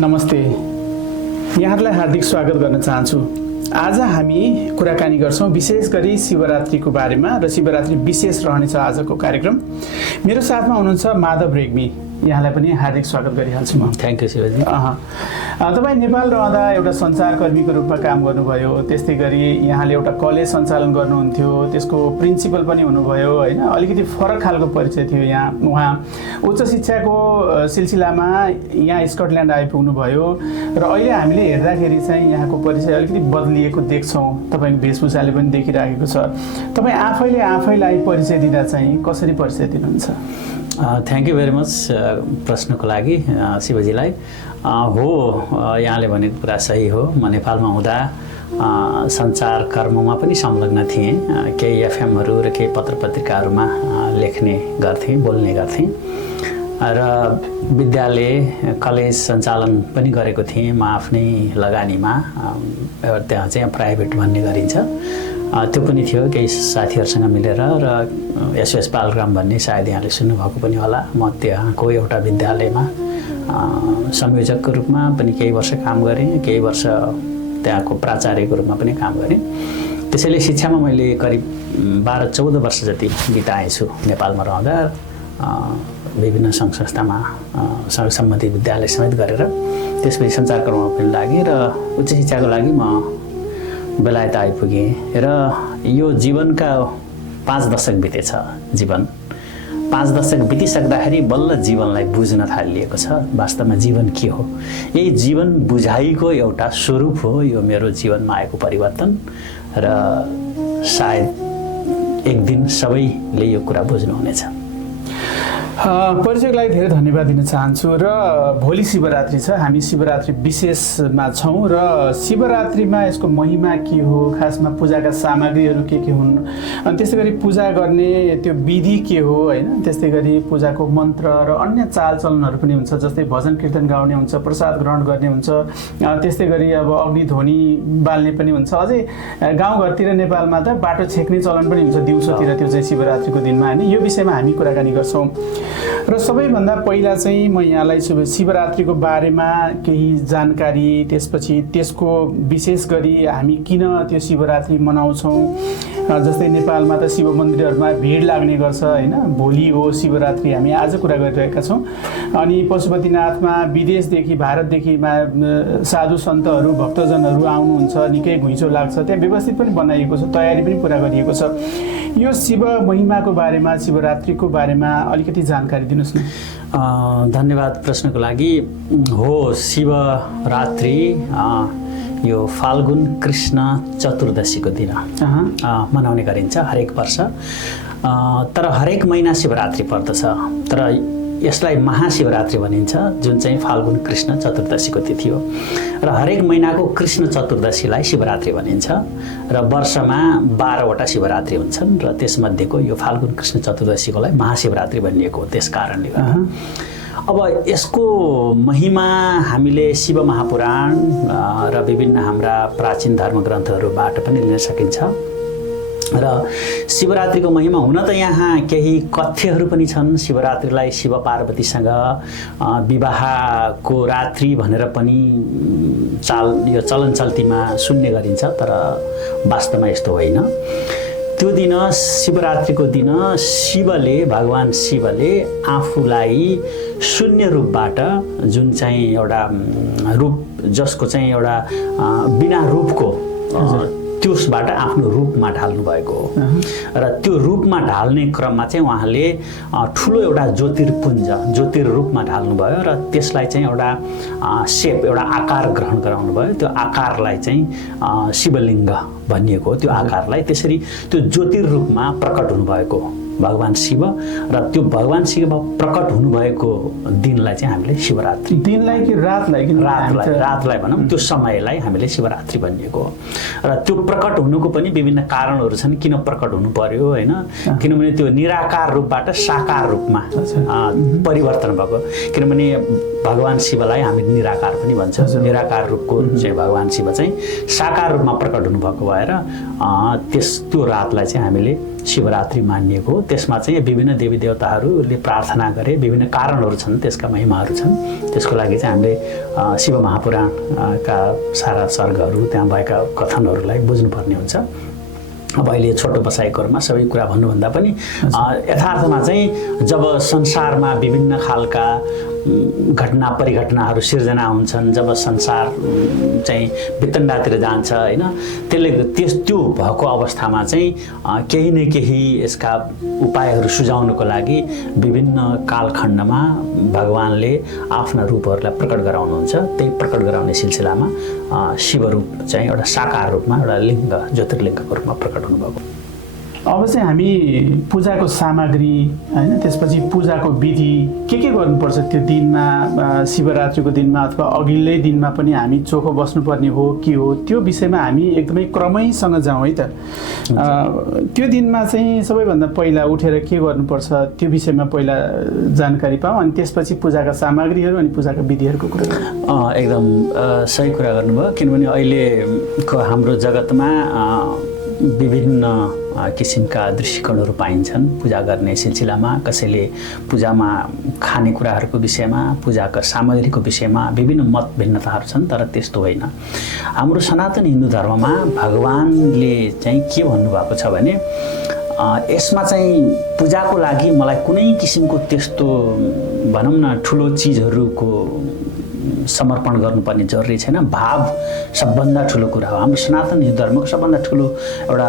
नमस्ते, यहाँहरूलाई हार्दिक स्वागत गर्न चाहन्छु। आज हामी कुराकानी गर्छौँ विशेष गरी शिवरात्रिको बारेमा र शिवरात्रि विशेष रहनेछ आजको कार्यक्रम। मेरो साथमा हुनुहुन्छ माधव रेग्मी, यहाँलाई पनि हार्दिक स्वागत गरिहाल्छु म। Thank you Shivji. तपाईँ नेपाल रहँदा एउटा सञ्चारकर्मीको रूपमा काम गर्नुभयो, त्यस्तै गरी यहाँले एउटा कलेज सञ्चालन गर्नुहुन्थ्यो, त्यसको प्रिन्सिपल पनि हुनुभयो होइन। अलिकति फरक खालको परिचय थियो यहाँ। उहाँ उच्च शिक्षाको सिलसिलामा यहाँ स्कटल्यान्ड आइपुग्नुभयो र अहिले हामीले हेर्दाखेरि चाहिँ यहाँको परिचय अलिकति बदलिएको देख्छौँ। तपाईँको वेशभूषाले पनि देखिराखेको छ। तपाईँ आफैलाई परिचय दिँदा चाहिँ कसरी परिचय दिनुहुन्छ? थ्याङ्क यू भेरी मच प्रश्नको लागि शिवजीलाई। हो, यहाँले भनेको कुरा सही हो। म नेपालमा हुँदा सञ्चार कर्ममा पनि संलग्न थिएँ। केही एफएमहरू र केही पत्र पत्रिकाहरूमा लेख्ने गर्थेँ, बोल्ने गर्थेँ र विद्यालय कलेज सञ्चालन पनि गरेको थिएँ म आफ्नै लगानीमा। त्यहाँ चाहिँ प्राइभेट भन्ने गरिन्छ, त्यो पनि थियो केही साथीहरूसँग मिलेर। र एसएस बालग्राम भन्ने सायद यहाँले सुन्नुभएको पनि होला। म त्यहाँको एउटा विद्यालयमा संयोजकको रूपमा पनि केही वर्ष काम गरेँ, केही वर्ष त्यहाँको प्राचार्यको रूपमा पनि काम गरेँ। त्यसैले शिक्षामा मैले करिब 12-14 वर्ष जति बिताएछु नेपालमा रहँदा। विभिन्न सङ्घ संस्थामा सम्बन्धित विद्यालय समेत गरेर त्यसपछि सञ्चारकर्ममा पनि लागेँ र उच्च शिक्षाको लागि म बेलायत आइपुगेँ। र यो जीवनका 5 दशक बितेछ। जीवन 5 दशक बितिसक्दाखेरि बल्ल जीवनलाई बुझ्न थालिएको छ। वास्तवमा जीवन के हो? यही जीवन बुझाइको एउटा स्वरूप हो यो मेरो जीवनमा आएको परिवर्तन। र सायद एक दिन सबैले यो कुरा बुझ्नुहुनेछ। परिचयको लागि धेरै धन्यवाद दिन चाहन्छु। र भोलि शिवरात्रि छ, हामी शिवरात्रि विशेषमा छौँ र शिवरात्रिमा यसको महिमा के हो, खासमा पूजाका सामग्रीहरू के हुन्, अनि त्यस्तै गरी पूजा गर्ने त्यो विधि के हो होइन। त्यस्तै गरी पूजाको मन्त्र र अन्य चालचलनहरू पनि हुन्छ, जस्तै भजन कीर्तन गाउने हुन्छ, प्रसाद ग्रहण गर्ने हुन्छ, त्यस्तै गरी अब अग्निध्वनि बाल्ने पनि हुन्छ। अझै गाउँघरतिर नेपालमा त बाटो छेक्ने चलन पनि हुन्छ दिउँसोतिर, त्यो चाहिँ शिवरात्रिको दिनमा होइन। यो विषयमा हामी कुराकानी गर्छौँ। र सबैभन्दा पहिला चाहिँ म यहाँलाई शिवरात्रिको बारेमा केही जानकारी, त्यसपछि त्यसको विशेष गरी हामी किन त्यो शिवरात्रि मनाउँछौँ। जस्तै नेपालमा त शिव मन्दिरहरूमा भिड लाग्ने गर्छ होइन। भोलि हो शिवरात्रि, हामी आज कुरा गरिरहेका छौँ। अनि पशुपतिनाथमा विदेशदेखि भारतदेखि साधु सन्तहरू भक्तजनहरू आउनुहुन्छ, निकै घुइँचो लाग्छ। त्यहाँ व्यवस्थित पनि बनाइएको छ, तयारी पनि पुरा गरिएको छ। यो शिव महिमाको बारेमा, शिवरात्रिको बारेमा अलिकति जानकारी दिनुहोस् न। धन्यवाद प्रश्नको लागि। हो, शिवरात्रि यो फाल्गुन कृष्ण चतुर्दशीको दिन मनाउने गरिन्छ हरेक वर्ष। तर हरेक महिना शिवरात्रि पर्दछ, तर यसलाई महाशिवरात्रि भनिन्छ, जुन चाहिँ फाल्गुन कृष्ण चतुर्दशीको तिथि हो। र हरेक महिनाको कृष्ण चतुर्दशीलाई शिवरात्रि भनिन्छ। र वर्षमा 12वटा शिवरात्रि हुन्छन् र त्यसमध्येको यो फाल्गुन कृष्ण चतुर्दशीकोलाई महाशिवरात्रि भनिएको हो। त्यस कारणले गर्दा अब यसको महिमा हामीले शिव महापुराण र विभिन्न हाम्रा प्राचीन धर्मग्रन्थहरूबाट पनि लिन सकिन्छ। र शिवरात्रिको महिमा हुन त यहाँ केही कथ्यहरू पनि छन्। शिवरात्रिलाई शिव पार्वतीसँग विवाहको रात्रि भनेर पनि यो चलन चल्तीमा सुन्ने गरिन्छ, तर वास्तवमा यस्तो होइन। त्यो दिन, शिवरात्रिको दिन, भगवान शिवले आफूलाई शून्य रूपबाट, जुन चाहिँ एउटा रूप जसको चाहिँ एउटा बिना रूपको त्यसबाट आफ्नो रूपमा ढाल्नु भएको हो। र त्यो रूपमा ढाल्ने क्रममा चाहिँ उहाँले ठुलो एउटा ज्योतिर्रूपमा ढाल्नुभयो र त्यसलाई चाहिँ एउटा सेप, एउटा आकार ग्रहण गराउनु भयो। त्यो आकारलाई चाहिँ शिवलिङ्ग भनिएको हो। त्यो आकारलाई त्यसरी त्यो ज्योतिर्रूपमा प्रकट हुनुभएको भगवान शिव। र त्यो भगवान शिव प्रकट हुनुभएको दिनलाई चाहिँ हामीले शिवरात्रि, दिनलाई कि रातलाई भनौँ, त्यो समयलाई हामीले शिवरात्रि भनिएको हो। र त्यो प्रकट हुनुको पनि विभिन्न कारणहरू छन्, किन प्रकट हुनु पर्यो होइन। किनभने त्यो निराकार रूपबाट साकार रूपमा परिवर्तन भएको। किनभने भगवान शिवलाई हामी निराकार पनि भन्छौँ। निराकार रूपको चाहिँ भगवान शिव चाहिँ साकार रूपमा प्रकट हुनुभएको भएर त्यो रातलाई चाहिँ हामीले शिवरात्रि मानिएको हो। त्यसमा चाहिँ विभिन्न देवी देवताहरूले प्रार्थना गरे, विभिन्न कारणहरू छन्, त्यसका महिमाहरू छन्। त्यसको लागि चाहिँ हामीले शिव महापुराणका सारा सर्गहरू त्यहाँ भएका कथनहरूलाई बुझ्नुपर्ने हुन्छ। अब अहिले छोटो बसाइकोमा सबै कुरा भन्नुभन्दा पनि यथार्थमा चाहिँ जब संसारमा विभिन्न खालका घटना परिघटनाहरू सिर्जना हुन्छन्, जब संसार चाहिँ वितण्डातिर जान्छ होइन, त्यो भएको अवस्थामा चाहिँ केही न केही यसका उपायहरू सुझाउनको लागि विभिन्न कालखण्डमा भगवानले आफ्ना रूपहरूलाई प्रकट गराउनुहुन्छ। त्यही प्रकट गराउने सिलसिलामा शिवरूप चाहिँ एउटा साकार रूपमा एउटा लिङ्ग ज्योतिर्लिङ्गको रूपमा प्रकट हुनुभएको। अब चाहिँ हामी पूजाको सामग्री होइन, त्यसपछि पूजाको विधि के गर्नुपर्छ त्यो दिनमा, शिवरात्रिको दिनमा अथवा अघिल्लै दिनमा पनि हामी चोखो बस्नुपर्ने हो के हो, त्यो विषयमा हामी एकदमै क्रमैसँग जाउँ है त। त्यो दिनमा चाहिँ सबैभन्दा पहिला उठेर के गर्नुपर्छ त्यो विषयमा पहिला जानकारी पाऊँ, अनि त्यसपछि पूजाका सामग्रीहरू अनि पूजाका विधिहरूको कुरा गरौँ। एकदम सही कुरा गर्नुभयो, किनभने अहिलेको हाम्रो जगतमा विभिन्न किसिमका दृष्टिकोणहरू पाइन्छन् पूजा गर्ने सिलसिलामा। कसैले पूजामा खानेकुराहरूको विषयमा, पूजाका सामग्रीको विषयमा विभिन्न मत भिन्नताहरू छन्, तर त्यस्तो होइन। हाम्रो सनातन हिन्दू धर्ममा भगवानले चाहिँ के भन्नुभएको छ भने यसमा चाहिँ पूजाको लागि मलाई कुनै किसिमको त्यस्तो भनौँ न ठुलो चिजहरूको समर्पण गर्नुपर्ने जरुरी छैन। भाव सबभन्दा ठुलो कुरा हो। हाम्रो सनातन हिन्दू धर्मको सबभन्दा ठुलो एउटा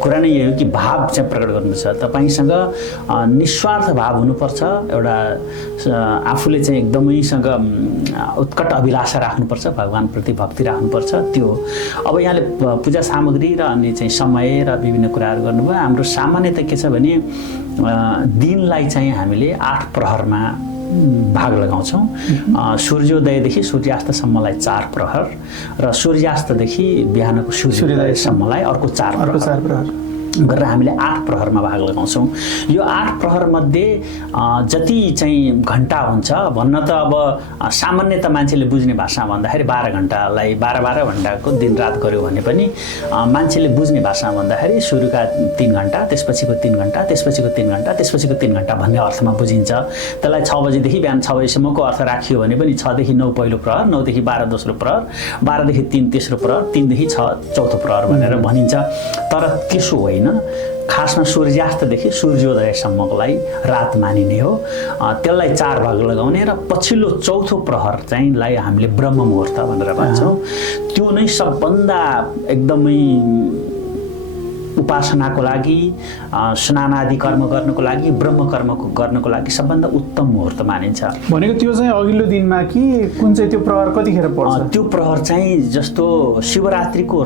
कुरा नै यही हो कि भाव चाहिँ प्रकट गर्नुपर्छ। तपाईँसँग निस्वार्थ भाव हुनुपर्छ, एउटा आफूले चाहिँ एकदमैसँग उत्कट अभिलाषा राख्नुपर्छ, भगवानप्रति भक्ति राख्नुपर्छ, त्यो। अब यहाँले पूजा सामग्री र अनि चाहिँ समय र विभिन्न कुराहरू गर्नुभयो। हाम्रो सामान्यतः के छ भने दिनलाई चाहिँ हामीले 8 प्रहरमा भाग लगाउँछौँ। सूर्योदयदेखि सूर्यास्तसम्मलाई 4 प्रहर र सूर्यास्तदेखि बिहानको सूर्योदयसम्मलाई अर्को 4 प्रहर गरेर हामीले 8 प्रहरमा भाग लगाउँछौँ। यो 8 प्रहरमध्ये जति चाहिँ घन्टा हुन्छ भन्न त अब सामान्यतः मान्छेले बुझ्ने भाषामा भन्दाखेरि 12 घन्टालाई 12 घन्टाको दिनरात गऱ्यो भने पनि मान्छेले बुझ्ने भाषामा भन्दाखेरि सुरुका 3 घन्टा, त्यसपछिको 3 घन्टा, त्यसपछिको 3 घन्टा, त्यसपछिको 3 घन्टा भन्ने अर्थमा बुझिन्छ। त्यसलाई 6 बजेदेखि बिहान 6 बजेसम्मको अर्थ राखियो भने पनि 6 देखि 9 पहिलो प्रहर, 9 देखि 12 दोस्रो प्रहर, 12 देखि 3 तेस्रो प्रहर, 3 देखि 6 चौथो प्रहर भनेर भनिन्छ। तर त्यसो होइन, खासमा सूर्यास्तदेखि सूर्योदयसम्मकोलाई रात मानिने हो। त्यसलाई 4 भाग लगाउने र पछिल्लो चौथो प्रहर चाहिँ लाई हामीले ब्रह्म मुहूर्त भनेर भन्छौँ। त्यो नै सबभन्दा एकदमै उपासनाको लागि, स्नान आदि कर्म गर्नको लागि, ब्रह्म कर्म गर्नको लागि सबभन्दा उत्तम मुहूर्त मानिन्छ। भनेको त्यो चाहिँ अघिल्लो दिनमा कि कुन चाहिँ त्यो प्रहर कतिखेर पर्छ? त्यो प्रहर चाहिँ जस्तो शिवरात्रिको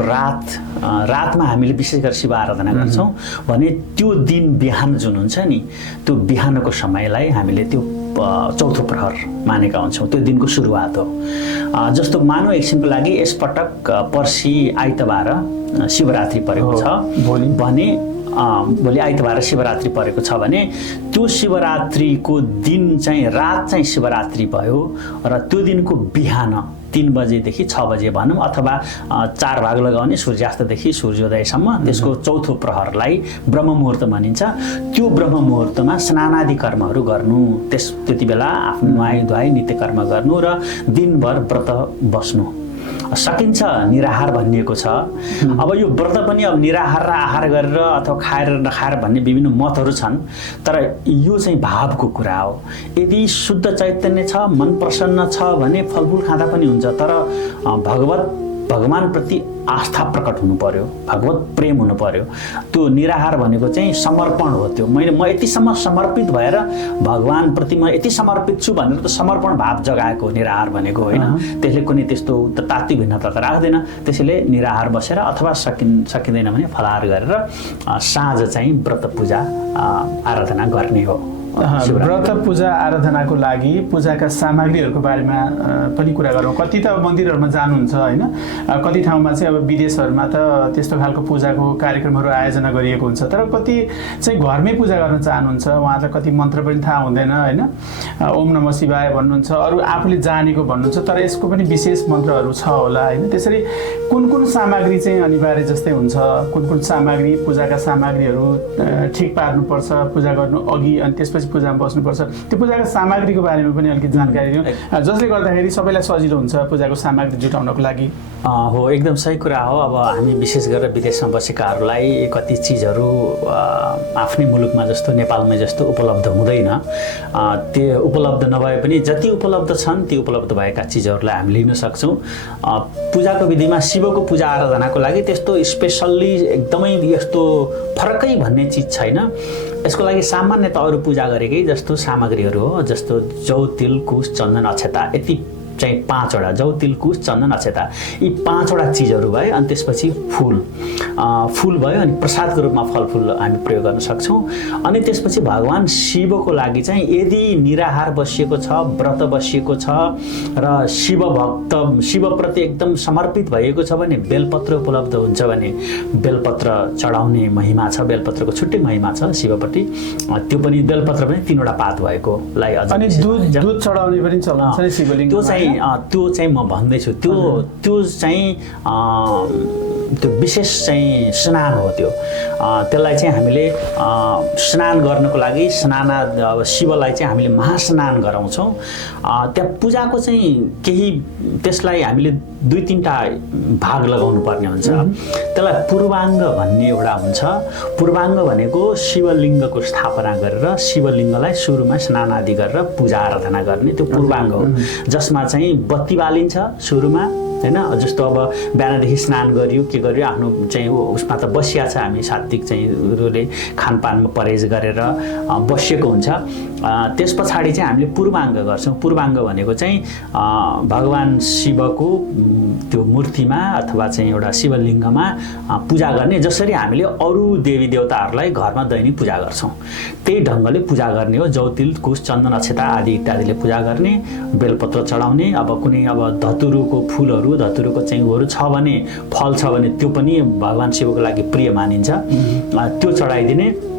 रातमा हामीले विशेष गरी शिव आराधना गर्छौँ भने त्यो दिन बिहान जुन हुन्छ नि, त्यो बिहानको समयलाई हामीले त्यो चौथो प्रहर मानेका हुन्छौँ। त्यो दिनको सुरुवात हो। जस्तो मानौ एकछिनको लागि यसपटक पर्सि आइतबार शिवरात्रि परेको छ भने भोलि आइतबार शिवरात्रि परेको छ भने त्यो शिवरात्रिको दिन चाहिँ रात चाहिँ शिवरात्रि भयो र त्यो दिनको बिहान 3 बजेदेखि 6 बजे भनौँ अथवा 4 भाग लगाउने सूर्यास्तदेखि सूर्योदयसम्म, त्यसको चौथो प्रहरलाई ब्रह्म मुहूर्त भनिन्छ। त्यो ब्रह्म मुहूर्तमा स्नानादि कर्महरू गर्नु, त्यति बेला आफ्नो नुहाइ धुवाइ नित्य कर्म गर्नु र दिनभर व्रत बस्नु सकिन्छ। निराहार भनिएको छ। अब यो व्रत पनि अब निराहार र आहार गरेर अथवा खाएर नखाएर भन्ने विभिन्न मतहरू छन्, तर यो चाहिँ भावको कुरा हो। यदि शुद्ध चैतन्य छ, मन प्रसन्न छ भने फलफुल खाँदा पनि हुन्छ, तर भगवानप्रति आस्था प्रकट हुनु पर्यो, भगवत प्रेम हुनु पर्यो। त्यो निराहार भनेको चाहिँ समर्पण हो। त्यो म यतिसम्म समर्पित भएर भगवानप्रति म यति समर्पित छु भनेर त समर्पण भाव जगाएको निराहार भनेको होइन। त्यसले कुनै त्यस्तो तात्विक भिन्नता त राख्दैन। त्यसैले निराहार बसेर अथवा सकिँदैन भने फलाहार गरेर साँझ चाहिँ व्रत पूजा आराधना गर्ने हो। व्रत पूजा आराधनाको लागि पूजाका सामग्रीहरूको बारेमा पनि कुरा गरौँ। कति त मन्दिरहरूमा जानुहुन्छ होइन, कति ठाउँमा चाहिँ अब विदेशहरूमा त त्यस्तो खालको पूजाको कार्यक्रमहरू आयोजना गरिएको हुन्छ, तर कति चाहिँ घरमै पूजा गर्न चाहनुहुन्छ, उहाँलाई कति मन्त्र पनि थाहा हुँदैन होइन, ओम नमः शिवाय भन्नुहुन्छ, अरू आफूले जानेको भन्नुहुन्छ, तर यसको पनि विशेष मन्त्रहरू छ होला होइन। त्यसरी कुन कुन सामग्री चाहिँ अनिवार्य जस्तै हुन्छ, कुन कुन सामग्री पूजाका सामग्रीहरू ठिक पार्नुपर्छ पूजा गर्नु अघि, अनि त्यसपछि पूजामा बस्नुपर्छ, त्यो पूजाका सामग्रीको बारेमा पनि अलिकति जानकारी दिउँ, जसले गर्दाखेरि सबैलाई सजिलो हुन्छ पूजाको सामग्री जुटाउनको लागि। हो, एकदम सही कुरा हो। अब हामी विशेष गरेर विदेशमा बसेकाहरूलाई कति चिजहरू आफ्नै मुलुकमा जस्तो नेपालमै जस्तो उपलब्ध हुँदैन, त्यो उपलब्ध नभए पनि जति उपलब्ध छन् ती उपलब्ध भएका चिजहरूलाई हामी लिन सक्छौँ। पूजाको विधिमा शिवको पूजा आराधनाको लागि त्यस्तो स्पेसल्ली एकदमै यस्तो फरकै भन्ने चिज छैन। यसको लागि सामान्यतः अरू पूजा गरेकै जस्तो सामग्रीहरू हो, जस्तो जौ तिल कुश चन्दन अक्षता, यति चाहिँ 5 वटा, जौ तिल कुश चन्दन अक्षता, यी 5 वटा चिजहरू भए। अनि त्यसपछि फुल भयो, अनि प्रसादको रूपमा फलफुल हामी प्रयोग गर्न सक्छौँ। अनि त्यसपछि भगवान् शिवको लागि चाहिँ यदि निराहार बसिएको छ, व्रत बसिएको छ र शिवप्रति एकदम समर्पित भएको छ भने बेलपत्र उपलब्ध हुन्छ भने बेलपत्र चढाउने महिमा छ, बेलपत्रको छुट्टै महिमा छ शिवप्रति। त्यो पनि बेलपत्र पनि 3 वटा पात भएकोलाई अझ दुध चढाउने पनि चलन छ शिवलिङ्ग। त्यो चाहिँ म भन्दैछु, त्यो चाहिँ त्यो विशेष चाहिँ स्नान हो। त्यसलाई चाहिँ हामीले स्नान गर्नको लागि अब शिवलाई चाहिँ हामीले महास्नान गराउँछौँ। त्यहाँ पूजाको चाहिँ केही त्यसलाई हामीले 2-3टा भाग लगाउनु पर्ने हुन्छ। त्यसलाई पूर्वाङ्ग भन्ने एउटा हुन्छ। पूर्वाङ्ग भनेको शिवलिङ्गको स्थापना गरेर शिवलिङ्गलाई सुरुमा स्नान आदि गरेर पूजा आराधना गर्ने त्यो पूर्वाङ्ग हो, जसमा चाहिँ बत्ती बालिन्छ सुरुमा होइन। जस्तो अब बिहानदेखि स्नान गरियो के गरियो आफ्नो चाहिँ उसमा त बसिया छ, हामी सात्विक चाहिँ उयोले खानपानमा परहेज गरेर बसिएको हुन्छ। त्यस पछाडि चाहिँ हामीले पूर्वाङ्ग गर्छौँ। पूर्वाङ्ग भनेको चाहिँ भगवान् शिवको त्यो मूर्तिमा अथवा चाहिँ एउटा शिवलिङ्गमा पूजा गर्ने, जसरी हामीले अरू देवी देवताहरूलाई घरमा दैनिक पूजा गर्छौँ त्यही ढङ्गले पूजा गर्ने हो। जौतिल कुश चन्दन अक्षता आदि इत्यादिले पूजा गर्ने, बेलपत्र चढाउने। अब कुनै अब धतुरोको फुलहरू धतुरोको चाहिँ उयोहरू छ भने, फल छ भने त्यो पनि भगवान् शिवको लागि प्रिय मानिन्छ, त्यो चढाइदिने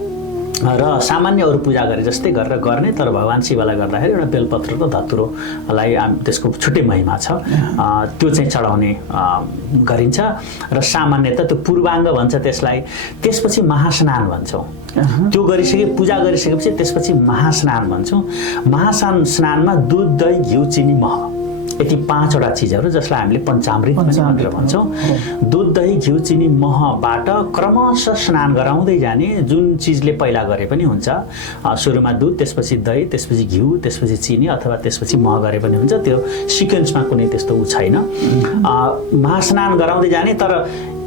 र सामान्य अरू पूजा गरे जस्तै गरेर गर्ने। तर भगवान् शिवलाई गर्दाखेरि एउटा बेलपत्र र धतुरोलाई त्यसको छुट्टै महिमा छ, त्यो चाहिँ चढाउने गरिन्छ। र सामान्यतः त्यो पूर्वाङ्ग भन्छ त्यसलाई। त्यसपछि महास्नान भन्छौँ। त्यो पूजा गरिसकेपछि त्यसपछि महास्नान भन्छौँ। महास्नानमा दुध दही घिउ चिनी मह यति 5 वटा चिजहरू जसलाई हामीले पञ्चामृत भन्छौँ। दुध दही घिउ चिनी महबाट क्रमशः स्नान गराउँदै जाने। जुन चिजले पहिला गरे पनि हुन्छ, सुरुमा दुध, त्यसपछि दही, त्यसपछि घिउ, त्यसपछि चिनी अथवा त्यसपछि मह गरे पनि हुन्छ। त्यो सिक्वेन्समा कुनै त्यस्तो छैन। महास्नान गराउँदै जाने। तर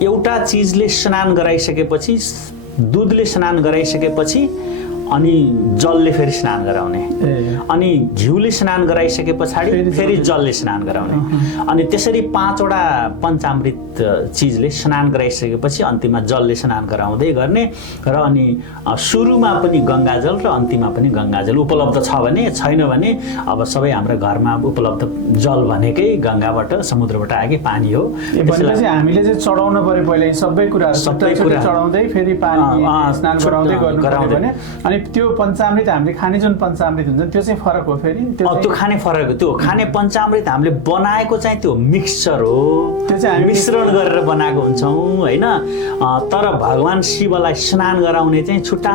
एउटा चिजले स्नान गराइसकेपछि, दुधले स्नान गराइसकेपछि अनि जलले फेरि स्नान गराउने, अनि घिउले स्नान गराइसके पछाडि फेरि जलले स्नान गराउने। अनि त्यसरी 5 वटा पञ्चामृत चिजले स्नान गराइसकेपछि अन्तिममा जलले स्नान गराउँदै गर्ने। र अनि सुरुमा पनि गङ्गाजल र अन्तिममा पनि गङ्गाजल उपलब्ध छ भने, छैन भने अब सबै हाम्रो घरमा उपलब्ध जल भनेकै गङ्गाबाट समुद्रबाट आएकै पानी हो। त्यसलाई हामीले चाहिँ चढाउन पर्यो पहिला सबै कुरा चढाउँदै फेरि पानी स्नान गराउँदै गर्नु भने। अनि त्यो पञ्चामृत हामीले खाने जुन पञ्चामृत हुन्छ त्यो चाहिँ फरक हो। फेरि त्यो खाने फरक हो। त्यो खाने पञ्चामृत हामीले बनाएको चाहिँ त्यो मिक्सचर हो, त्यो चाहिँ हामी मिश्रण गरेर बनाएको हुन्छौँ होइन। तर भगवान् शिवलाई स्नान गराउने चाहिँ छुट्टा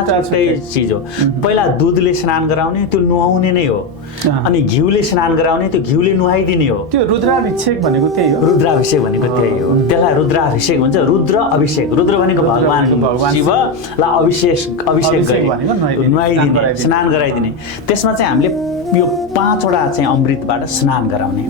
चिज हो। पहिला दुधले स्नान गराउने, त्यो नुहाउने नै हो। अनि घिउले स्नान गराउने, त्यो घिउले नुहाइदिने हो। त्यो रुद्राभिषेक भनेको त्यही हो। रुद्राभिषेक भनेको त्यही हो। त्यसलाई रुद्राभिषेक भन्छ। रुद्र अभिषेक। रुद्र भनेको भगवान् शिवलाई अभिषेक नुहाइदिने, स्नान गराइदिने। त्यसमा चाहिँ हामीले यो 5वटा चाहिँ अमृतबाट स्नान गराउने,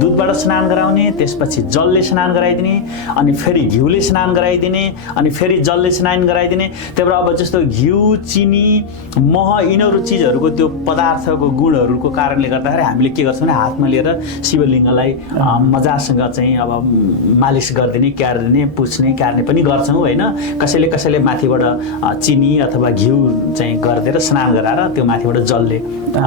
दुधबाट स्नान गराउने, त्यसपछि जलले स्नान गराइदिने, अनि फेरि घिउले स्नान गराइदिने, अनि फेरि जलले स्नान गराइदिने। त्यही भएर अब जस्तो घिउ, चिनी, मह यिनीहरू चिजहरूको त्यो पदार्थको गुणहरूको कारणले गर्दाखेरि हामीले के गर्छौँ भने हातमा लिएर शिवलिङ्गलाई मजासँग चाहिँ अब मालिस गरिदिने, क्यारिदिने, पुछ्ने, क्यार्ने पनि गर्छौँ होइन। कसैले माथिबाट चिनी अथवा घिउ चाहिँ गरिदिएर स्नान गराएर त्यो माथिबाट जलले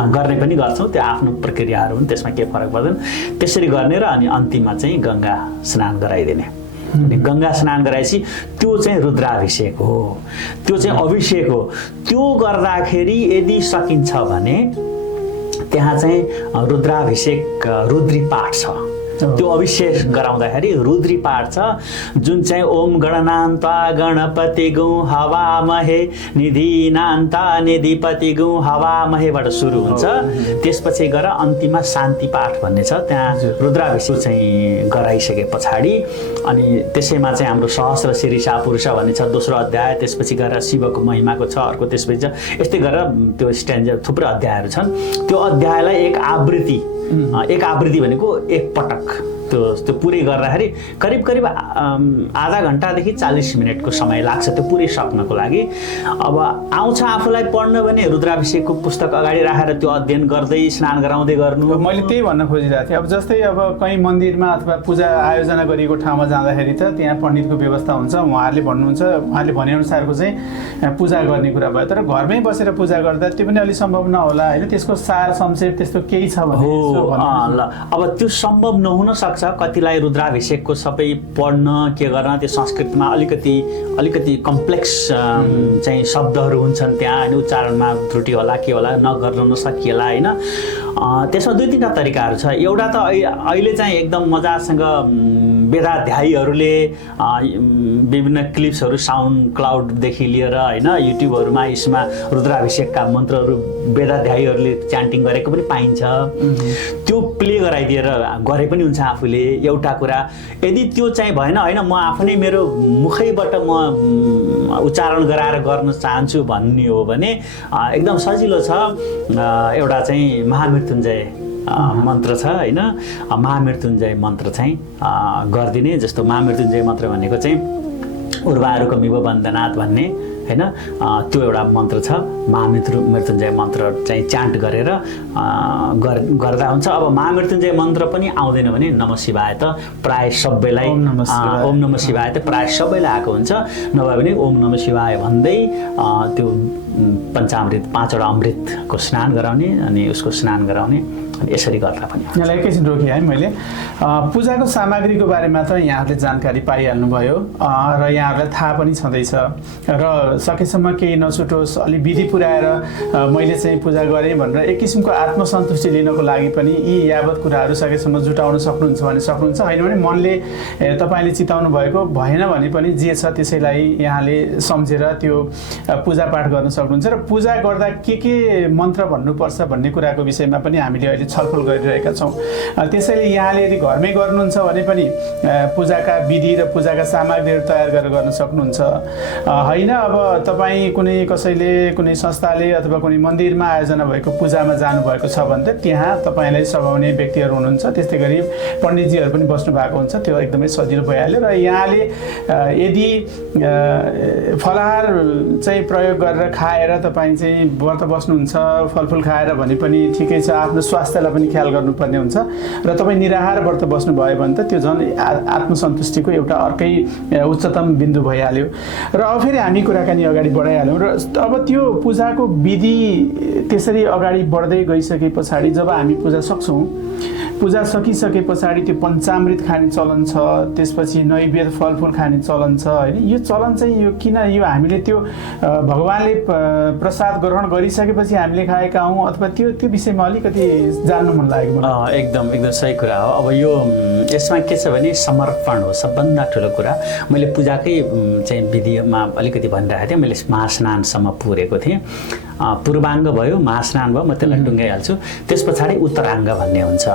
गर्ने पनि गर्छौँ। त्यो आफ्नो प्रक्रियाहरू हुन्, त्यसमा केही फरक पर्दैन। त्यसरी गर्ने र अनि अन्तिममा चाहिँ गङ्गा स्नान गराइदिने। गङ्गा स्नान गराएपछि त्यो चाहिँ रुद्राभिषेक हो, त्यो चाहिँ अभिषेक हो। त्यो गर्दाखेरि यदि सकिन्छ भने त्यहाँ चाहिँ रुद्राभिषेक रुद्री पाठ छ। त्यो अभिषेक गराउँदाखेरि रुद्री पाठ छ, जुन चाहिँ ओम गणनान्ता गणपति गौ हवामहे निधिनान्ता निधिपति गौ हवामहेबाट सुरु हुन्छ। त्यसपछि गएर अन्तिममा शान्ति पाठ भन्ने छ। त्यहाँ रुद्राभिषेक चाहिँ गराइसके पछाडि अनि त्यसैमा चाहिँ हाम्रो सहस्र शीर्षा पुरुष भन्ने छ दोस्रो अध्याय। त्यसपछि गएर शिवको महिमाको छ अर्को। त्यसपछि यस्तै गरेर त्यो स्ट्यान्जा थुप्रै अध्यायहरू छन्। त्यो अध्यायलाई एक आवृत्ति भनेको एक पटक त्यो पुरै गर्दाखेरि करिब आधा घन्टादेखि 40 मिनटको समय लाग्छ त्यो पुरै सक्नको लागि। अब आउँछ आफूलाई पढ्न भने रुद्राभिषेकको पुस्तक अगाडि राखेर त्यो अध्ययन गर्दै स्नान गराउँदै गर्नु। मैले त्यही भन्न खोजिरहेको थिएँ। अब जस्तै अब कहीँ मन्दिरमा अथवा पूजा आयोजना गरिएको ठाउँमा जाँदाखेरि त त्यहाँ पण्डितको व्यवस्था हुन्छ, उहाँहरूले भन्नुहुन्छ, उहाँले भनेअनुसारको चाहिँ पूजा गर्ने कुरा भयो। तर घरमै बसेर पूजा गर्दा त्यो पनि अलिक सम्भव नहोला होइन। त्यसको सार संक्षेप त्यस्तो केही छ भने ल अब त्यो सम्भव नहुन सक्छ। कतिलाई रुद्राभिषेकको सबै पढ्न के गर्न त्यो संस्कृतमा अलिकति कम्प्लेक्स चाहिँ शब्दहरू हुन्छन् त्यहाँ होइन। उच्चारणमा त्रुटि होला के होला नगर्न नसकिएला होइन। त्यसमा 2-3 तरिकाहरू छ। एउटा त अहिले चाहिँ एकदम मजासँग वेदाध्यायीहरूले विभिन्न क्लिप्सहरू साउन्ड क्लाउडदेखि लिएर होइन युट्युबहरूमा यसमा रुद्राभिषेकका मन्त्रहरू वेदाध्यायीहरूले च्यान्टिङ गरेको पनि पाइन्छ। त्यो प्ले गराइदिएर गरे पनि हुन्छ आफूले। एउटा कुरा यदि त्यो चाहिँ भएन होइन म आफ्नै मेरो मुखैबाट म उच्चारण गराएर गर्न चाहन्छु भन्ने हो भने एकदम सजिलो छ। एउटा चाहिँ महामृत्युञ्जय मन्त्र छ होइन। महामृत्युञ्जय मन्त्र चाहिँ गरिदिने। जस्तो महामृत्युञ्जय मन्त्र भनेको चाहिँ उर्वारुकमिव वन्दनात् भन्ने होइन। त्यो एउटा मन्त्र छ। महामृत्युञ्जय मन्त्र चाहिँ च्यान्ट गरेर गर्दा हुन्छ। अब महामृत्युञ्जय मन्त्र पनि आउँदैन भने नमः शिवाय त प्राय सबैलाई ओम नमः शिवाय त प्राय सबैलाई आएको हुन्छ। नभए भने ओम नमः शिवाय भन्दै त्यो पञ्चामृत 5वटा अमृतको स्नान गराउने अनि उसको स्नान गराउने। अनि यसरी गर्दा पनि यहाँलाई एकैछिन रोकेँ है मैले। पूजाको सामग्रीको बारेमा त यहाँहरूले जानकारी पाइहाल्नुभयो र यहाँहरूलाई थाहा पनि छँदैछ र सकेसम्म केही नछुटोस् अलि विधि पुऱ्याएर मैले चाहिँ पूजा गरेँ भनेर एक किसिमको आत्मसन्तुष्टि लिनको लागि पनि यी यावत कुराहरू सकेसम्म जुटाउन सक्नुहुन्छ भने सक्नुहुन्छ। होइन भने मनले तपाईँले चिताउनु भएको भएन भने पनि जे छ त्यसैलाई यहाँले सम्झेर त्यो पूजापाठ गर्न सक्नुहुन्छ। र पूजा गर्दा के मन्त्र भन्नुपर्छ भन्ने कुराको विषयमा पनि हामीले अहिले छलफल गरिरहेका छौँ। त्यसैले यहाँले यदि घरमै गर्नुहुन्छ भने पनि पूजाका विधि र पूजाका सामग्रीहरू तयार गरेर गर्न सक्नुहुन्छ। होइन अब तपाईँ कसैले कुनै संस्थाले अथवा कुनै मन्दिरमा आयोजना भएको पूजामा जानुभएको छ भने त त्यहाँ तपाईँलाई सघाउने व्यक्तिहरू हुनुहुन्छ। त्यस्तै गरी पण्डितजीहरू पनि बस्नु भएको हुन्छ। त्यो एकदमै सजिलो भइहाल्यो। र यहाँले यदि फलाहार चाहिँ प्रयोग गरेर खाएर तपाईँ चाहिँ व्रत बस्नुहुन्छ फलफुल खाएर भने पनि ठिकै छ। आफ्नो स्वास्थ्यलाई पनि ख्याल गर्नुपर्ने हुन्छ। र तपाईँ निराहार व्रत बस्नुभयो भने त त्यो झन् आत्मसन्तुष्टिको एउटा अर्कै उच्चतम बिन्दु भइहाल्यो। र अब फेरि हामी कुराकानी अगाडि बढाइहाल्यौँ। र अब त्यो पूजाको विधि त्यसरी अगाडि बढ्दै गइसके पछाडि जब हामी पूजा सक्छौँ, पूजा सकिसके पछाडि त्यो पञ्चामृत खाने चलन छ, त्यसपछि नैवेद्य फलफुल खाने चलन छ होइन। यो चलन चाहिँ यो किन यो हामीले त्यो भगवानले प्रसाद ग्रहण गरिसकेपछि हामीले खाएका हौँ अथवा त्यो विषयमा अलिकति जान्नु मन लाग्यो मलाई। एकदम सही कुरा हो। अब यो यसमा के छ भने समर्पण हो सबभन्दा ठुलो कुरा। मैले पूजाकै चाहिँ विधिमा अलिकति भनिरहेको थिएँ। मैले महास्नानसम्म पुगेको थिएँ। पूर्वाङ्ग भयो, महास्नान भयो, म त्यसलाई टुङ्गाइहाल्छु। त्यस पछाडि उत्तराङ्ग भन्ने हुन्छ।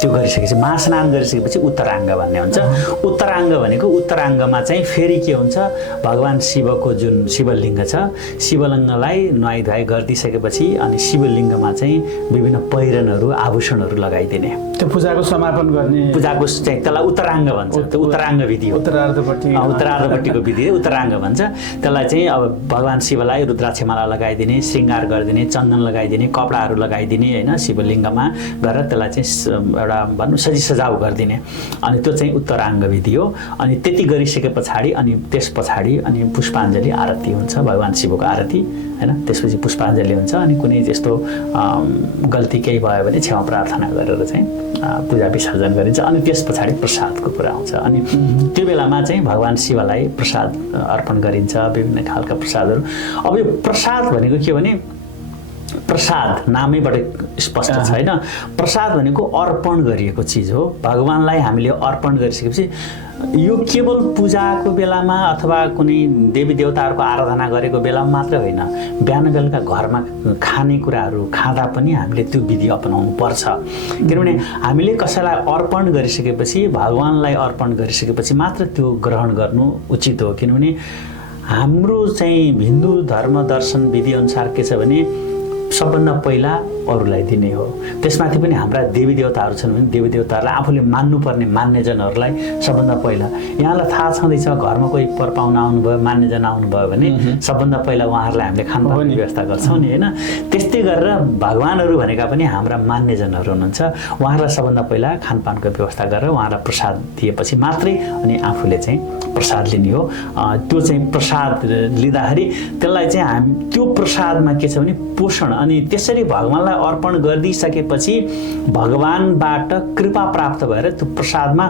त्यो गरिसकेपछि महास्नान गरिसकेपछि उत्तराङ्ग भन्ने हुन्छ। उत्तराङ्ग भनेको उत्तराङ्गमा चाहिँ फेरि के हुन्छ, भगवान् शिवको जुन शिवलिङ्ग छ, शिवलिङ्गलाई नुहाइधुवाइ गरिदिइसकेपछि अनि शिवलिङ्गमा चाहिँ विभिन्न पहिरनहरू आभूषणहरू लगाइदिने, त्यो पूजाको समापन गर्ने, पूजाको चाहिँ त्यसलाई उत्तराङ्ग भन्छ। त्यो उत्तराङ्ग विधि हो, उत्तरार्धपट्टिको विधि उत्तराङ्ग भन्छ। त्यसलाई चाहिँ अब भगवान् शिवलाई रुद्राक्षमाला लगाइदिने, श्रृङ्गार गरिदिने, चन्दन लगाइदिने, कपडाहरू लगाइदिने होइन, शिवलिङ्गमा गरेर त्यसलाई चाहिँ एउटा भनौँ सजाउ गरिदिने, अनि त्यो चाहिँ उत्तराङ्ग विधि हो। अनि त्यति गरिसके पछाडि अनि त्यस पछाडि अनि पुष्पाञ्जली आरती हुन्छ, भगवान् शिवको आरती होइन। त्यसपछि पुष्पाञ्जली हुन्छ अनि कुनै त्यस्तो गल्ती केही भयो भने क्षमा प्रार्थना गरेर चाहिँ पूजा विसर्जन गरिन्छ। अनि त्यस पछाडि प्रसादको कुरा आउँछ। अनि त्यो बेलामा चाहिँ भगवान् शिवलाई प्रसाद अर्पण गरिन्छ, विभिन्न खालका प्रसादहरू। अब यो प्रसाद भनेको के भने, प्रसाद नामैबाट स्पष्ट छैन। प्रसाद भनेको अर्पण गरिएको चिज हो। भगवान्लाई हामीले अर्पण गरिसकेपछि यो केवल पूजाको बेलामा अथवा कुनै देवी देवताहरूको आराधना गरेको बेलामा मात्र होइन, बिहान बेलुका घरमा खानेकुराहरू खाँदा पनि हामीले त्यो विधि अपनाउनु पर्छ। किनभने हामीले कसैलाई अर्पण गरिसकेपछि, भगवान्लाई अर्पण गरिसकेपछि मात्र त्यो ग्रहण गर्नु उचित हो। किनभने हाम्रो चाहिँ हिन्दू धर्म दर्शन विधिअनुसार के छ भने सबभन्दा पहिला अरूलाई दिने हो। त्यसमाथि पनि हाम्रा देवी देवताहरू छन् भने देवी देवताहरूलाई आफूले मान्नुपर्ने मान्यजनहरूलाई सबभन्दा पहिला, यहाँलाई थाहा छँदैछ घरमा कोही परपाहुना आउनुभयो, मान्यजन आउनुभयो भने सबभन्दा पहिला उहाँहरूलाई हामीले खानपानको व्यवस्था गर्छौँ नि होइन। त्यस्तै गरेर भगवान्हरू भनेका पनि हाम्रा मान्यजनहरू हुनुहुन्छ, उहाँहरूलाई सबभन्दा पहिला खानपानको व्यवस्था गरेर उहाँलाई प्रसाद दिएपछि मात्रै अनि आफूले चाहिँ प्रसाद लिने हो। त्यो चाहिँ प्रसाद लिँदाखेरि त्यसलाई चाहिँ हामी त्यो प्रसादमा के छ भने पोषण, अनि त्यसरी भगवान्लाई अर्पण गरिदिइसकेपछि भगवानबाट कृपा प्राप्त भएर त्यो प्रसादमा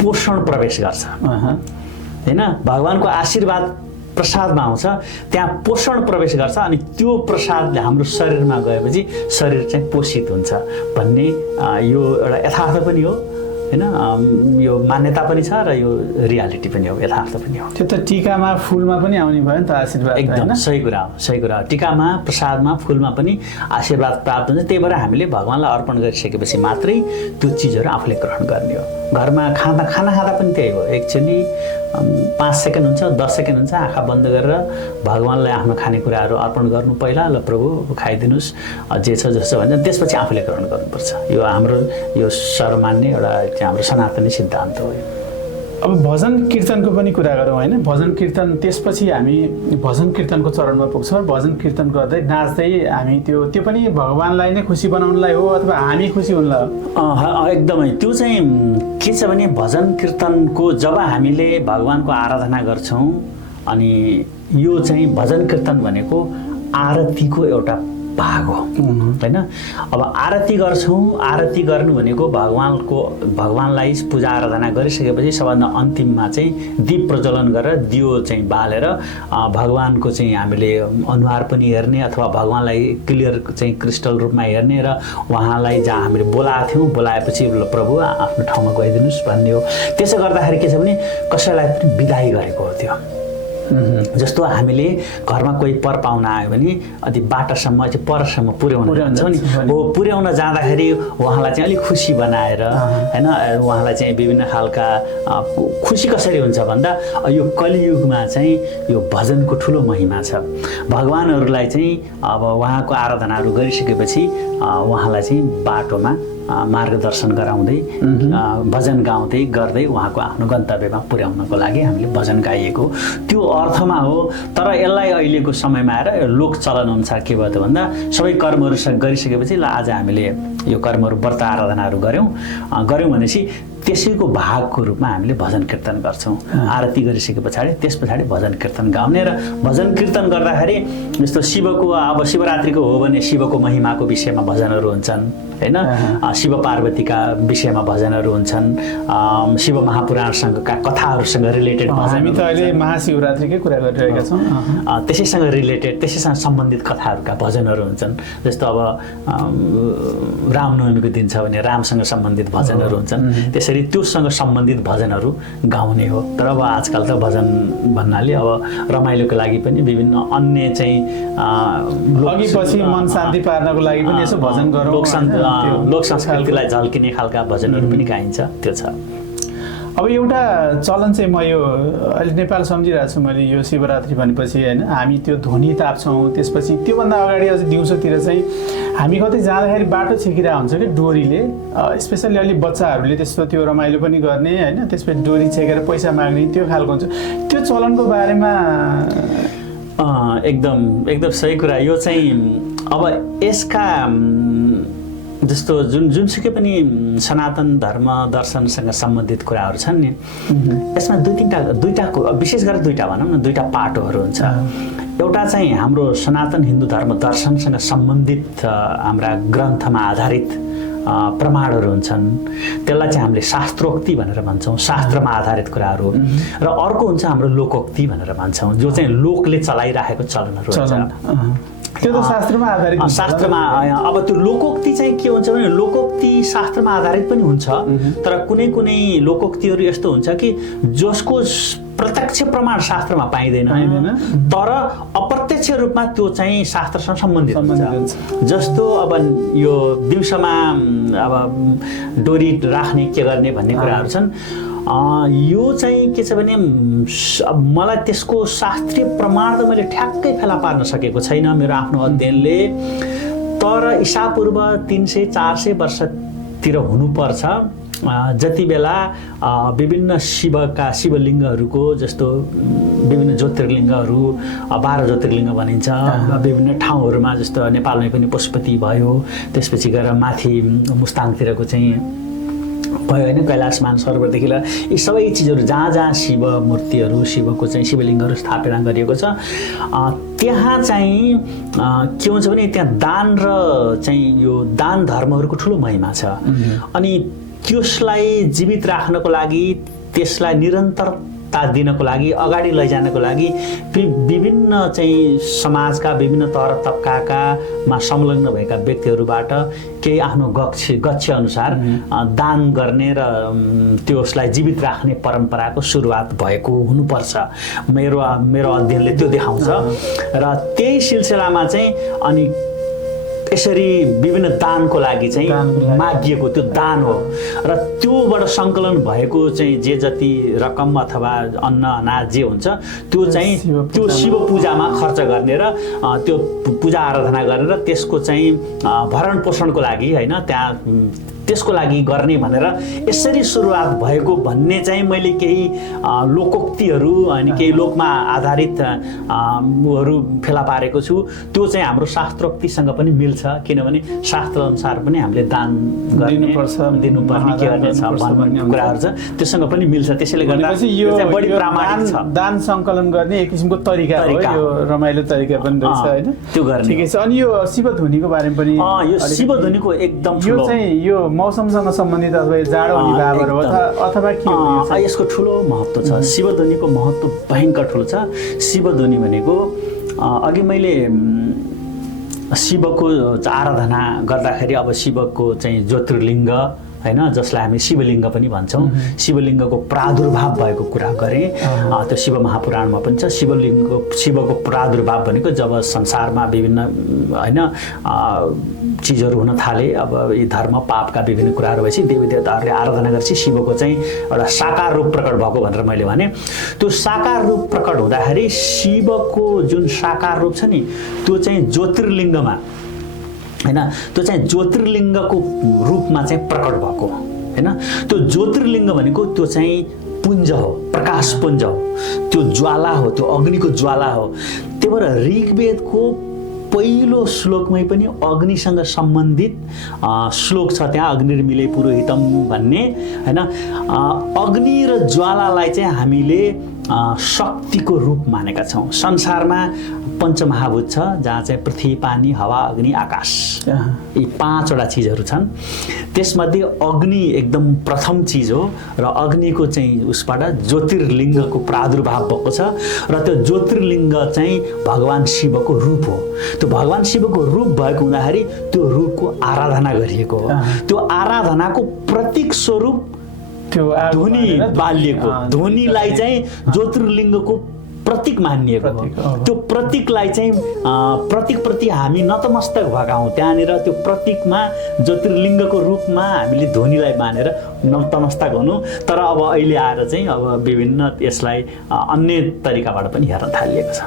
पोषण प्रवेश गर्छ होइन। भगवानको आशीर्वाद प्रसादमा आउँछ, त्यहाँ पोषण प्रवेश गर्छ, अनि त्यो प्रसादले हाम्रो शरीरमा गएपछि शरीर चाहिँ पोषित हुन्छ भन्ने यो एउटा यथार्थ पनि हो होइन। यो मान्यता पनि छ र यो रियालिटी पनि हो, यथार्थ पनि हो। त्यो त टीकामा फुलमा पनि आउने भयो नि त आशीर्वाद। एकदम सही कुरा हो, सही कुरा हो। टीकामा प्रसादमा फुलमा पनि आशीर्वाद प्राप्त हुन्छ। त्यही भएर हामीले भगवान्लाई अर्पण गरिसकेपछि मात्रै त्यो चिजहरू आफूले ग्रहण गर्ने हो। घरमा खाना खाँदा पनि त्यही हो। एकचोटि 5 सेकेन्ड हुन्छ, 10 सेकेन्ड हुन्छ, आँखा बन्द गरेर भगवान्लाई आफ्नो खानेकुराहरू अर्पण गर्नु पहिला, ल प्रभु खाइदिनुहोस् जे छ जस्तो भन्छ, त्यसपछि आफूले ग्रहण गर्नुपर्छ। यो हाम्रो यो सर्वमान्य एउटा हाम्रो सनातनी सिद्धान्त हो। अब भजन कीर्तनको पनि कुरा गरौँ होइन। भजन कीर्तन त्यसपछि हामी भजन कीर्तनको चरणमा पुग्छौँ। भजन कीर्तन गर्दै नाच्दै हामी त्यो पनि भगवान्लाई नै खुसी बनाउनलाई हो अथवा हामी खुसी हुनलाई हो? एकदमै त्यो चाहिँ के छ भने भजन कीर्तनको जब हामीले भगवान्को आराधना गर्छौँ अनि यो चाहिँ भजन कीर्तन भनेको आरतीको एउटा भाग हो होइन। अब आरती गर्छौँ, आरती गर्नु भनेको भगवान्लाई पूजा आराधना गरिसकेपछि सबभन्दा अन्तिममा चाहिँ दीप प्रज्वलन गरेर दियो चाहिँ बालेर भगवान्को चाहिँ हामीले अनुहार पनि हेर्ने अथवा भगवान्लाई क्लियर चाहिँ क्रिस्टल रूपमा हेर्ने र उहाँलाई जहाँ हामीले बोलाएको थियौँ, बोलाएपछि प्रभु आफ्नो ठाउँमा गइदिनुहोस् भन्ने हो। त्यसो गर्दाखेरि के छ भने कसैलाई पनि बिदाई गरेको हो त्यो। जस्तो हामीले घरमा कोही पर पाहुना आयो भने अति बाटासम्म चाहिँ परसम्म पुर्याउन जान्छौँ नि, हो पुर्याउन जाँदाखेरि उहाँलाई चाहिँ अलिक खुसी बनाएर होइन, उहाँलाई चाहिँ विभिन्न खालका खुसी कसरी हुन्छ भन्दा यो कलियुगमा चाहिँ यो भजनको ठुलो महिमा छ। भगवानहरूलाई चाहिँ अब उहाँको आराधनाहरू गरिसकेपछि उहाँलाई चाहिँ बाटोमा मार्गदर्शन गराउँदै भजन गाउँदै गर्दै उहाँको आफ्नो गन्तव्यमा पुर्याउनको लागि हामीले भजन गाइएको त्यो अर्थमा हो। तर यसलाई अहिलेको समयमा आएर लोक चलन अनुसार के भयो त भन्दा सबै कर्महरू गरिसकेपछि ल आज हामीले यो कर्महरू व्रत आराधनाहरू गऱ्यौँ भनेपछि त्यसैको भागको रूपमा हामीले भजन कीर्तन गर्छौँ। आरती गरिसके पछाडि त्यस पछाडि भजन कीर्तन गाउने र भजन कीर्तन गर्दाखेरि जस्तो शिवको अब शिवरात्रिको हो भने शिवको महिमाको विषयमा भजनहरू हुन्छन् होइन, शिव पार्वतीका विषयमा भजनहरू हुन्छन्, शिव महापुराणसँगका कथाहरूसँग रिलेटेड हामी त अहिले महाशिवरात्रिकै कुरा गरिरहेका छौँ। त्यसैसँग रिलेटेड त्यसैसँग सम्बन्धित कथाहरूका भजनहरू हुन्छन्। जस्तो अब रामनवमीको दिन छ भने रामसँग सम्बन्धित भजनहरू हुन्छन्, त्यसरी त्योसँग सम्बन्धित भजनहरू गाउने हो। तर अब आजकल त भजन भन्नाले अब रमाइलोको लागि पनि विभिन्न अन्य चाहिँ अघि पछि मन शान्ति पार्नको लागि पनि यसो भजन गरौँ, लोक संस्कृतिलाई झल्किने खालका भजनहरू पनि गाइन्छ, त्यो छ। अब एउटा चलन चाहिँ म यो अहिले नेपाल सम्झिरहेको छु मैले, यो शिवरात्रि भनेपछि होइन, हामी त्यो ध्वनि ताप्छौँ, त्यसपछि त्योभन्दा अगाडि अझै दिउँसोतिर चाहिँ हामी कतै जाँदाखेरि बाटो छेकिरा हुन्छ कि डोरीले, स्पेसल्ली अलि बच्चाहरूले त्यस्तो त्यो रमाइलो पनि गर्ने होइन, त्यसपछि डोरी छेकेर पैसा माग्ने त्यो खालको हुन्छ। त्यो चलनको बारेमा एकदम सही कुरा। यो चाहिँ अब यसका जस्तो जुनसुकै पनि सनातन धर्म दर्शनसँग सम्बन्धित कुराहरू छन् नि, यसमा दुईटाको विशेष गरेर दुईटा भनौँ न, दुईटा पाटोहरू हुन्छ। एउटा चाहिँ हाम्रो सनातन हिन्दू धर्म दर्शनसँग सम्बन्धित हाम्रा ग्रन्थमा आधारित प्रमाणहरू हुन्छन्, त्यसलाई चाहिँ हामीले शास्त्रोक्ति भनेर भन्छौँ, शास्त्रमा आधारित कुराहरू। र अर्को हुन्छ हाम्रो लोकोक्ति भनेर भन्छौँ, जो चाहिँ लोकले चलाइराखेको चलनहरू हुन्छ। त्यो त शास्त्रमा आधारित हुन्छ। शास्त्रमा अब त्यो लोकोक्ति चाहिँ के हुन्छ भने लोकोक्ति शास्त्रमा आधारित पनि हुन्छ, तर कुनै कुनै लोकोक्तिहरू यस्तो हुन्छ कि जसको प्रत्यक्ष प्रमाण शास्त्रमा पाइँदैन, तर अप्रत्यक्ष रूपमा त्यो चाहिँ शास्त्रसँग सम्बन्धित हुन्छ। जस्तो अब यो दिउँसोमा अब डोरी राख्ने के गर्ने भन्ने कुराहरू छन्, यो चाहिँ के छ भने अब मलाई त्यसको शास्त्रीय प्रमाण त मैले ठ्याक्कै फेला पार्न सकेको छैन मेरो आफ्नो अध्ययनले, तर ईसापूर्व 300-400 वर्षतिर हुनुपर्छ, जति बेला विभिन्न शिवलिङ्गहरूको जस्तो विभिन्न ज्योतिर्लिङ्गहरू 12 ज्योतिर्लिङ्ग भनिन्छ विभिन्न ठाउँहरूमा, जस्तो नेपालमै पनि पशुपति भयो, त्यसपछि गएर माथि मुस्ताङतिरको चाहिँ भयो होइन, कैलाश मानसरोवरदेखि लिएर यी सबै चिजहरू जहाँ जहाँ शिव मूर्तिहरू, शिवको चाहिँ शिवलिङ्गहरू स्थापना गरिएको छ, त्यहाँ चाहिँ के हुन्छ भने त्यहाँ दान र चाहिँ यो दान धर्महरूको ठुलो महिमा छ। अनि त्यसलाई जीवित राख्नको लागि, त्यसलाई निरन्तरता दिनको लागि, अगाडि लैजानको लागि विभिन्न चाहिँ समाजका विभिन्न तह तबकामा संलग्न भएका व्यक्तिहरूबाट केही आफ्नो गच्छ अनुसार दान गर्ने र त्यसलाई जीवित राख्ने परम्पराको सुरुवात भएको हुनुपर्छ। मेरो अध्ययनले त्यो देखाउँछ। र त्यही सिलसिलामा चाहिँ अनि यसरी विभिन्न दानको लागि चाहिँ मागिएको त्यो दान हो, र त्योबाट सङ्कलन भएको चाहिँ जे जति रकम अथवा अन्न अनाज जे हुन्छ त्यो चाहिँ त्यो शिव पूजामा खर्च गर्ने र त्यो पूजा आराधना गरेर त्यसको चाहिँ भरण पोषणको लागि होइन, त्यहाँ त्यसको लागि गर्ने भनेर यसरी सुरुवात भएको भन्ने चाहिँ मैले केही लोकोक्तिहरू अनि केही लोकमा आधारित हरू फेला पारेको छु। त्यो चाहिँ हाम्रो शास्त्रोक्तिसँग पनि मिल्छ, किनभने शास्त्र अनुसार पनि हामीले दान दिनुपर्ने के गर्ने छ भन्ने कुराहरू छ, त्योसँग पनि मिल्छ। त्यसैले गर्दा यो चाहिँ बढी प्रामाणिक छ। दान सङ्कलन गर्ने एक किसिमको तरिका हो, यो रमाइलो तरिका पनि रहेछ होइन, त्यो गर्ने ठिकै छ। अनि यो शिवध्वनिको बारेमा पनि, यो शिवध्वनिको एकदम यो चाहिँ यो मौसमसँग सम्बन्धित अथवा जाडो अनि भावर हो अथवा के हो, यसको ठुलो महत्त्व छ। शिवध्वनिको महत्त्व भयङ्कर ठुलो छ। शिवध्वनि भनेको अघि मैले शिवको आराधना गर्दाखेरि अब शिवको चाहिँ ज्योतिर्लिङ्ग होइन, जसलाई हामी शिवलिङ्ग पनि भन्छौँ, शिवलिङ्गको प्रादुर्भाव भएको कुरा गरेँ। त्यो शिव महापुराणमा पनि छ। शिवको प्रादुर्भाव भनेको जब संसारमा विभिन्न होइन चिजहरू हुन थाले, अब यी धर्म पापका विभिन्न कुराहरू भएपछि देवी देवताहरूले आराधना गरेपछि शिवको चाहिँ एउटा साकार रूप प्रकट भएको भनेर मैले भने। त्यो साकार रूप प्रकट हुँदाखेरि शिवको जुन साकार रूप छ नि, त्यो चाहिँ ज्योतिर्लिङ्गमा होइन, त्यो चाहिँ ज्योतिर्लिङ्गको रूपमा चाहिँ प्रकट भएको होइन। त्यो ज्योतिर्लिङ्ग भनेको त्यो चाहिँ पुञ्ज हो, प्रकाश पुञ्ज हो, त्यो ज्वाला हो, त्यो अग्निको ज्वाला हो। त्यही भएर ऋग्वेदको पहिलो श्लोकमै पनि अग्निसँग सम्बन्धित श्लोक छ, त्यहाँ अग्निर्मिले पुरोहितम भन्ने होइन। अग्नि र ज्वालालाई चाहिँ हामीले शक्तिको रूप मानेका छौँ। संसारमा पञ्चमहाभूत छ, जहाँ चाहिँ पृथ्वी, पानी, हावा, अग्नि, आकाश, यी 5वटा चिजहरू छन्। त्यसमध्ये अग्नि एकदम प्रथम चिज हो र अग्निको चाहिँ उसबाट ज्योतिर्लिङ्गको प्रादुर्भाव भएको छ र त्यो ज्योतिर्लिङ्ग चाहिँ भगवान शिवको रूप हो। त्यो भगवान शिवको रूप भएको हुँदाखेरि त्यो रूपको आराधना गरिएको हो। त्यो आराधनाको प्रतीक स्वरूप त्यो ध्वनि बालिएको, ध्वनिलाई चाहिँ ज्योतिर्लिङ्गको प्रतीक मानिएको हो। त्यो प्रतीकलाई चाहिँ प्रतीकप्रति हामी नतमस्तक भएका हौँ। त्यहाँनिर त्यो प्रतीकमा ज्योतिर्लिङ्गको रूपमा हामीले ध्वनिलाई मानेर नतमस्तक हुनु। तर अब अहिले आएर चाहिँ अब विभिन्न यसलाई अन्य तरिकाबाट पनि हेर्न थालिएको छ।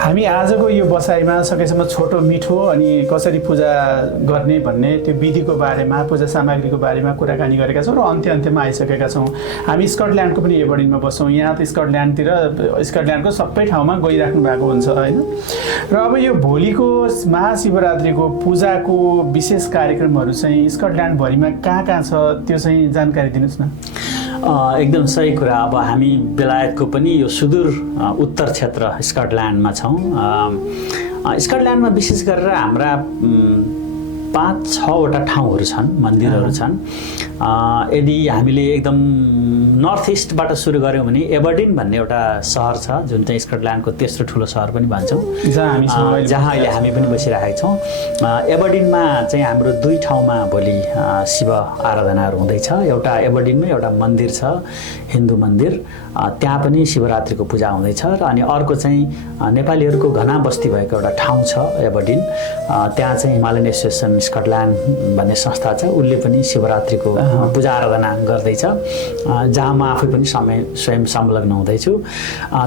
हामी आजको यो बसाइमा सकेसम्म छोटो मिठो अनि कसरी पूजा गर्ने भन्ने त्यो विधिको बारेमा, पूजा सामग्रीको बारेमा कुराकानी गरेका छौँ र अन्त्यमा आइसकेका छौँ। हामी स्कटल्यान्डको पनि एबर्डिनमा बस्छौँ। यहाँ त स्कटल्यान्डको सबै ठाउँमा गइराख्नु भएको हुन्छ होइन। र अब यो भोलिको महाशिवरात्रिको पूजाको विशेष कार्यक्रमहरू चाहिँ स्कटल्यान्डभरिमा कहाँ छ त्यो चाहिँ जानकारी दिनुहोस् न। एकदम सही कुरा। अब हामी बेलायतको पनि यो सुदूर उत्तर क्षेत्र स्कटल्यान्डमा छौँ। स्कटल्यान्डमा विशेष गरेर हाम्रा 5-6वटा ठाउँहरू छन्, मन्दिरहरू छन्। यदि हामीले एकदम नर्थ इस्टबाट सुरु गऱ्यौँ भने एबर्डिन भन्ने एउटा सहर छ, जुन चाहिँ स्कटल्यान्डको तेस्रो ठुलो सहर पनि भन्छौँ, जहाँ अहिले हामी पनि बसिरहेका छौँ। एबर्डिनमा चाहिँ हाम्रो 2 ठाउँमा भोलि शिव आराधनाहरू हुँदैछ। एउटा एबर्डिनमै एउटा मन्दिर छ, हिन्दू मन्दिर, त्यहाँ पनि शिवरात्रिको पूजा हुँदैछ। र अनि अर्को चाहिँ नेपालीहरूको घना बस्ती भएको एउटा ठाउँ छ एबर्डिन, त्यहाँ चाहिँ हिमालयन एसोसिएसन स्कटल्यान्ड भन्ने संस्था छ, उसले पनि शिवरात्रिको पूजा आराधना गर्दैछ, जहाँ म आफै पनि स्वयं संलग्न हुँदैछु।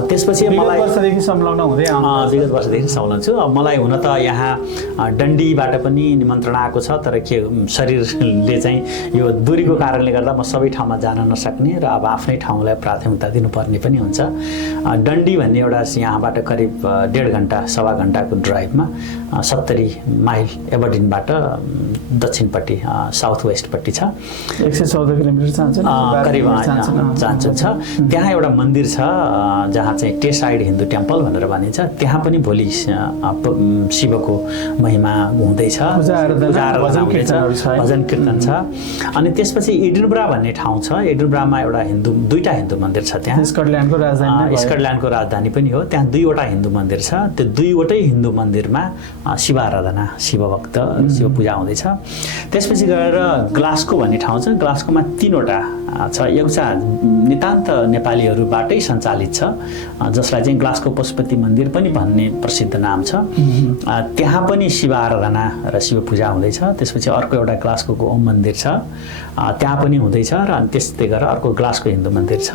त्यसपछि मलाई विगत वर्षदेखि संलग्न छु। मलाई हुन त यहाँ डन्डीबाट पनि निमन्त्रणा आएको छ, तर के शरीरले चाहिँ यो दूरीको कारणले गर्दा म सबै ठाउँमा जान नसक्ने र अब आफ्नै ठाउँलाई प्राथमिकता दिनुपर्ने पनि हुन्छ। डन्डी भन्ने एउटा यहाँबाट करिब 1.5 घन्टा, 1.25 घन्टाको ड्राइभमा 70 माइल एबर्डिनबाट दक्षिणपट्टि साउथ वेस्टपट्टि छ। 114 किलोमिटर करिब जान्छ। त्यहाँ एउटा मन्दिर छ जहाँ चाहिँ टेसाइड हिन्दू टेम्पल भनेर भनिन्छ। त्यहाँ पनि भोलि शिवको महिमा हुँदैछ, भजन कीर्तन छ। अनि त्यसपछि इडिनब्रा भन्ने ठाउँ छ। इडिनब्रामा एउटा 2टा हिन्दू मन्दिर छ। त्यहाँ स्कटल्यान्डको राजधानी पनि हो। त्यहाँ 2वटा हिन्दू मन्दिर छ। त्यो 2वटै हिन्दू मन्दिरमा शिव आराधना, शिव भक्त, शिव पूजा हुँदैछ। त्यसपछि गएर ग्लास्को भन्ने ठाउँ छ। ग्लास्कोमा 3वटा छ। एउटा नितान्त नेपालीहरूबाटै सञ्चालित छ, जसलाई चाहिँ ग्लास्को पशुपति मन्दिर पनि भन्ने प्रसिद्ध नाम छ। त्यहाँ पनि शिव आराधना र शिव पूजा हुँदैछ। त्यसपछि अर्को एउटा ग्लास्कोको ओम मन्दिर छ, त्यहाँ पनि हुँदैछ। र अनि त्यस्तै गरेर अर्को ग्लास्को हिन्दू मन्दिर छ,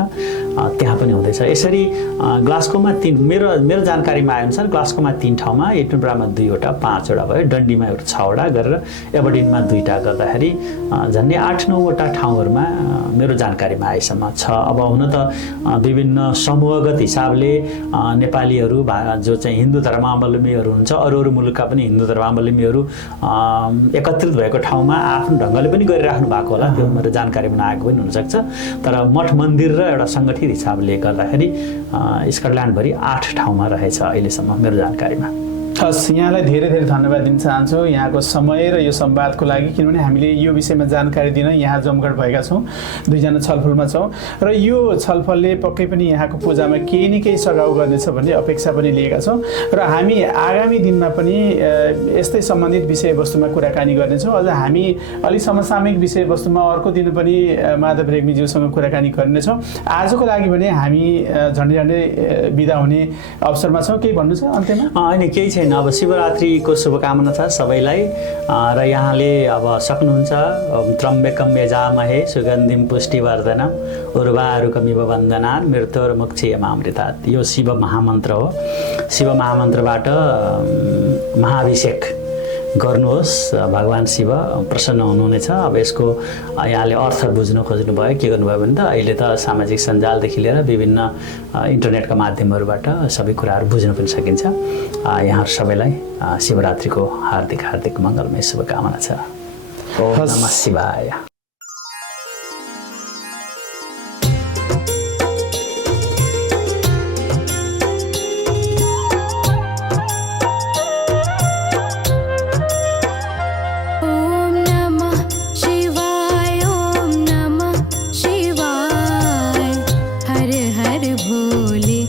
त्यहाँ पनि हुँदैछ। यसरी ग्लास्कोमा 3, मेरो जानकारीमा आएअनुसार ग्लास्कोमा 3 ठाउँमा, एडिनब्रामा 2वटा, 5वटा भयो, डन्डीमा एउटा 6वटा गरेर एबर्डिनमा 2टा गर्दाखेरि झन्डै 8-9वटा ठाउँहरूमा मेरो जानकारीमा आएसम्म छ। अब हुन त विभिन्न समूहगत हिसाबले नेपालीहरू जो चाहिँ हिन्दू धर्मावलम्बीहरू हुन्छ, अरू मुलुकका पनि हिन्दू धर्मावलम्बीहरू एकत्रित भएको ठाउँमा आफ्नो ढङ्गले पनि गरिराख्नु भएको होला, त्यो मेरो जानकारीमा नआएको पनि हुनसक्छ। तर मठ मन्दिर र एउटा सङ्गठित हिसाबले गर्दाखेरि स्कटल्यान्डभरि 8 ठाउँमा रहेछ अहिलेसम्म मेरो जानकारीमा। हस्, यहाँलाई धेरै धेरै धन्यवाद दिन चाहन्छु यहाँको समय र यो संवादको लागि, किनभने हामीले यो विषयमा जानकारी दिन यहाँ जमघट भएका छौँ, 2जना छलफलमा छौँ र यो छलफलले पक्कै पनि यहाँको पूजामा केही न केही सघाउ गर्नेछ भन्ने अपेक्षा पनि लिएका छौँ र हामी आगामी दिनमा पनि यस्तै सम्बन्धित विषयवस्तुमा कुराकानी गर्नेछौँ। अझ हामी अलिक समसामयिक विषयवस्तुमा अर्को दिन पनि माधव रेग्मीज्यूसँग कुराकानी गर्नेछौँ। आजको लागि भने हामी झन्डै बिदा हुने अवसरमा छौँ। केही भन्नु छ अन्त्यमा? होइन, केही छैन। अब शिवरात्रिको शुभकामना छ सबैलाई र यहाँले अब सक्नुहुन्छ त्र्यम्बकम यजामहे सुगन्धिम पुष्टिवर्धनम उर्वारुकमिव वन्दनात् मृत्युर्मुक्षीयमामृतात्। यो शिव महामन्त्र हो। शिव महामन्त्रबाट महाभिषेक गर्नुहोस्, भगवान् शिव प्रसन्न हुनुहुनेछ। अब यसको यहाँले अर्थ बुझ्नु खोज्नुभयो, के गर्नुभयो भने त अहिले त सामाजिक सञ्जालदेखि लिएर विभिन्न इन्टरनेटका माध्यमहरूबाट सबै कुराहरू बुझ्नु पनि सकिन्छ। यहाँहरू सबैलाई शिवरात्रिको हार्दिक हार्दिक मङ्गलमय शुभकामना छ। ओम नमः शिवाय। हर हर भोले